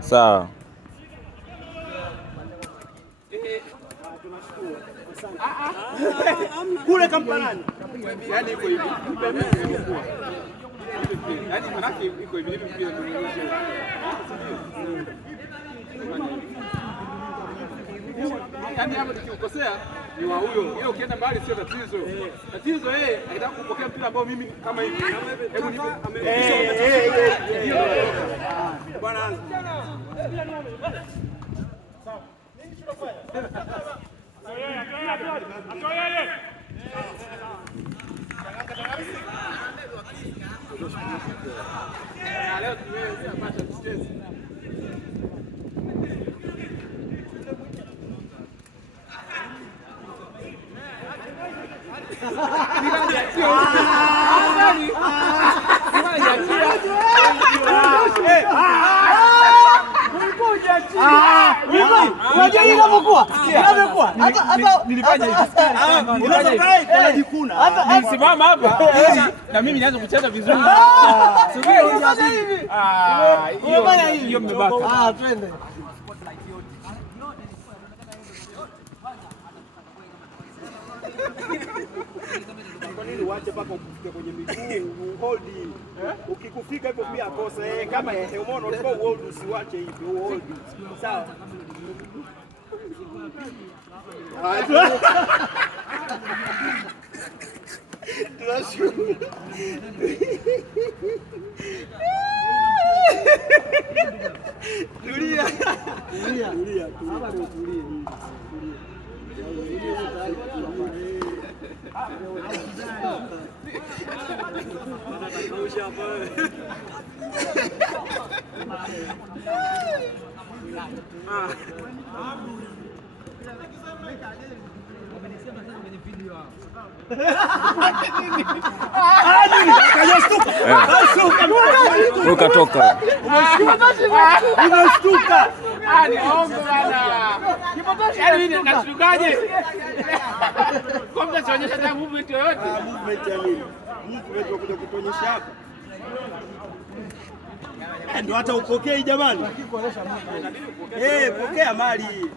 Sawa. Kule Kampanani. Yaani iko hivi. Yaani manake iko hivi pia tunaonyesha. Yaani hapo tukikosea ni wa huyo. Yeye ukienda mbali sio tatizo. Tatizo yeye anataka kupokea mpira ambao mimi kama hivi. Hebu nipe. Bwana anza. Leo tumepata mchezo. Unajua inapokuwa Nilifanya hivi. Nilisimama hapa na mimi nianze kucheza vizuri. Hiyo mmebaka. Twende. Kwa nini uache mpaka ukufike kwenye miguu hold? Ukikufika hivyo pia kosa. Kama umeona ulikuwa hold, usiwache hivyo hold. Sawa. Tunashukuru. Tulia. Hapa ndio tulia. Ukatoka. Umeshtuka. Niombe bana. Yaani nashtukaje? Kwa mtu asionyesha hata movement yoyote. Movement ya nini? Movement wa kuja kutuonyesha hapa. Ndio hata upokei jamani. Pokea mali.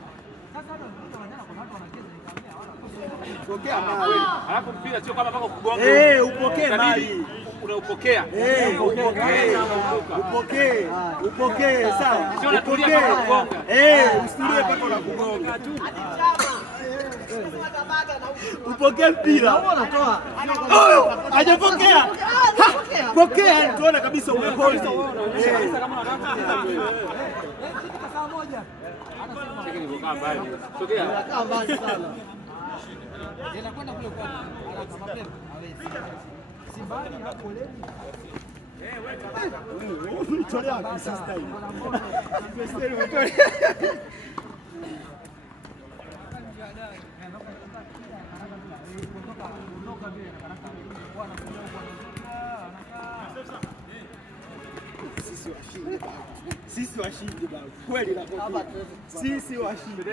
Pokea mali. Alafu mpira sio kama mpaka kugonga. Upokee mali. Unaupokea. Upokee sawa. Sio unatulia mpaka kugonga. Usilie mpaka unakugonga. Upokee mpira. Unatoa. Hajapokea. Pokea tuone kabisa umehold. Saa moja. Cheki nilipokaa mbali. Sogea. Anakaa mbali sana. Anakwenda kule kwa haraka mapema hawezi. Simbali hapo leni. Tolea pesa style. Sisi washindi bwana. Kweli na sisi washindi.